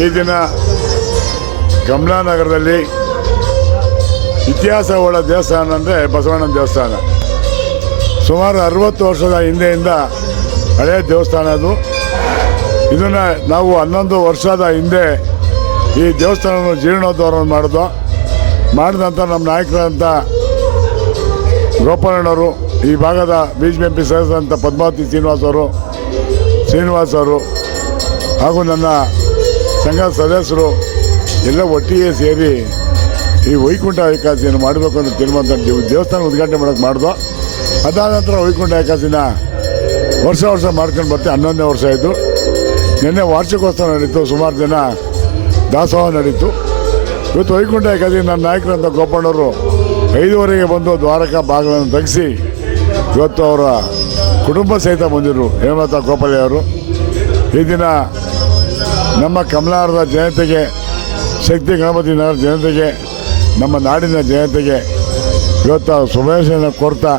ಈ ದಿನ ಕಮಲಾನಗರದಲ್ಲಿ ಇತಿಹಾಸ ಉಳ್ಳ ದೇವಸ್ಥಾನ ಅಂದರೆ ಬಸವಣ್ಣನ ದೇವಸ್ಥಾನ. ಸುಮಾರು ಅರವತ್ತು ವರ್ಷದ ಹಿಂದೆಯಿಂದ ಹಳೆಯ ದೇವಸ್ಥಾನ ಅದು. ಇದನ್ನು ನಾವು ಹನ್ನೊಂದು ವರ್ಷದ ಹಿಂದೆ ಈ ದೇವಸ್ಥಾನವನ್ನು ಜೀರ್ಣೋದ್ಧಾರ ಮಾಡಿದ್ವು. ಮಾಡಿದಂಥ ನಮ್ಮ ನಾಯಕರಂಥ ಗೋಪಾಲಣ್ಣವರು, ಈ ಭಾಗದ ಬಿ ಜೆ ಪಿ ಸದಸ್ಯರಂಥ ಪದ್ಮಾವತಿ ಶ್ರೀನಿವಾಸ್ ಅವರು ಶ್ರೀನಿವಾಸ್ ಅವರು ಹಾಗೂ ನನ್ನ ಸಂಘದ ಸದಸ್ಯರು ಎಲ್ಲ ಒಟ್ಟಿಗೆ ಸೇರಿ ಈ ವೈಕುಂಠ ಏಕಾದಶಿಯನ್ನು ಮಾಡಬೇಕು ಅಂತ ತೀರ್ಮಾನ ದೇವಸ್ಥಾನ ಉದ್ಘಾಟನೆ ಮಾಡೋಕ್ಕೆ ಮಾಡ್ದು. ಅದಾದ ನಂತರ ವೈಕುಂಠ ಏಕಾದಶಿನ ವರ್ಷ ವರ್ಷ ಮಾಡ್ಕೊಂಡು ಬರ್ತೀವಿ ಹನ್ನೊಂದನೇ ವರ್ಷ ಆಯಿತು. ನಿನ್ನೆ ವಾರ್ಷಿಕೋತ್ಸವ ನಡೀತು, ಸುಮಾರು ಜನ ದಾಸೋಹ ನಡೀತು. ಇವತ್ತು ವೈಕುಂಠ ಏಕಾದಶಿ ನನ್ನ ನಾಯಕರಂತ ಗೋಪಣ್ಣವರು ಐದುವರೆಗೆ ಬಂದು ದ್ವಾರಕ ಭಾಗಗಳನ್ನು ತೆಗೆಸಿ ಇವತ್ತು ಅವರ ಕುಟುಂಬ ಸಹಿತ ಬಂದಿರು ಹೇಮಲತಾ ಗೋಪಾಲಯ್ಯ ಅವರು. ಈ ದಿನ ನಮ್ಮ ಕಮಲಾರದ ಜನತೆಗೆ ಶಕ್ತಿ ಗಣಪತಿ ನಗರ ಜನತೆಗೆ ನಮ್ಮ ನಾಡಿನ ಜನತೆಗೆ ಇವತ್ತು ಶುಭಾಶಯನ ಕೊರ್ತಾ,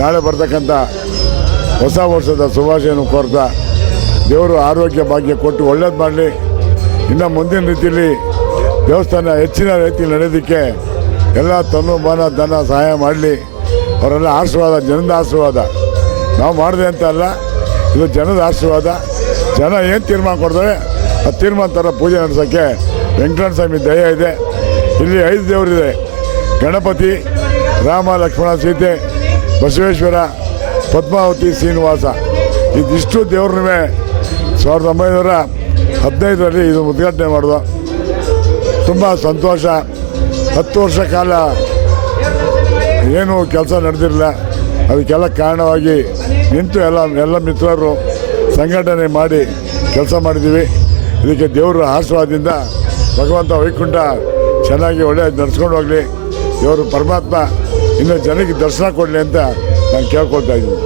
ನಾಳೆ ಬರ್ತಕ್ಕಂಥ ಹೊಸ ವರ್ಷದ ಶುಭಾಶಯನ ಕೋರ್ತಾ, ದೇವರು ಆರೋಗ್ಯ ಭಾಗ್ಯ ಕೊಟ್ಟು ಒಳ್ಳೇದು ಮಾಡಲಿ. ಇನ್ನು ಮುಂದಿನ ರೀತಿಯಲ್ಲಿ ದೇವಸ್ಥಾನ ಹೆಚ್ಚಿನ ರೀತಿ ನಡೆಯೋದಕ್ಕೆ ಎಲ್ಲ ತನು ಮನ ಧನ ಸಹಾಯ ಮಾಡಲಿ. ಅವರೆಲ್ಲ ಆಶೀರ್ವಾದ, ಜನದ ಆಶೀರ್ವಾದ. ನಾವು ಮಾಡಿದೆ ಅಂತ ಅಲ್ಲ, ಇದು ಜನದ ಆಶೀರ್ವಾದ. ಜನ ಏನು ತೀರ್ಮಾನ ಕೊಡ್ತಾರೆ ತೀರ್ಮಾನ ಥರ ಪೂಜೆ ನಡೆಸೋಕ್ಕೆ ವೆಂಕಟರಮಣ ಸ್ವಾಮಿ ದಯ ಇದೆ. ಇಲ್ಲಿ ಐದು ದೇವರಿದೆ. ಗಣಪತಿ, ರಾಮ, ಲಕ್ಷ್ಮಣ, ಸೀತೆ, ಬಸವೇಶ್ವರ, ಪದ್ಮಾವತಿ, ಶ್ರೀನಿವಾಸ. ಇದಿಷ್ಟು ದೇವ್ರನ್ನೇ ಸಾವಿರದ ಒಂಬೈನೂರ ಹದಿನೈದರಲ್ಲಿ ಇದು ಉದ್ಘಾಟನೆ ಮಾಡಿದ ತುಂಬ ಸಂತೋಷ. ಹತ್ತು ವರ್ಷ ಕಾಲ ಏನು ಕೆಲಸ ನಡೆದಿರಲಿಲ್ಲ. ಅದಕ್ಕೆಲ್ಲ ಕಾರಣವಾಗಿ ನಿಂತು ಎಲ್ಲ ಎಲ್ಲ ಮಿತ್ರರು ಸಂಘಟನೆ ಮಾಡಿ ಕೆಲಸ ಮಾಡಿದ್ದೀವಿ. ಇದಕ್ಕೆ ದೇವರ ಆಶೀರ್ವಾದದಿಂದ ಭಗವಂತ ವೈಕುಂಠ ಚೆನ್ನಾಗಿ ಒಳ್ಳೆ ನಡೆಸ್ಕೊಂಡು ಹೋಗಲಿ. ದೇವರು ಪರಮಾತ್ಮ ಇನ್ನೂ ಜನಕ್ಕೆ ದರ್ಶನ ಕೊಡಲಿ ಅಂತ ನಾನು ಕೇಳ್ಕೊಳ್ತಾ ಇದ್ದೀನಿ.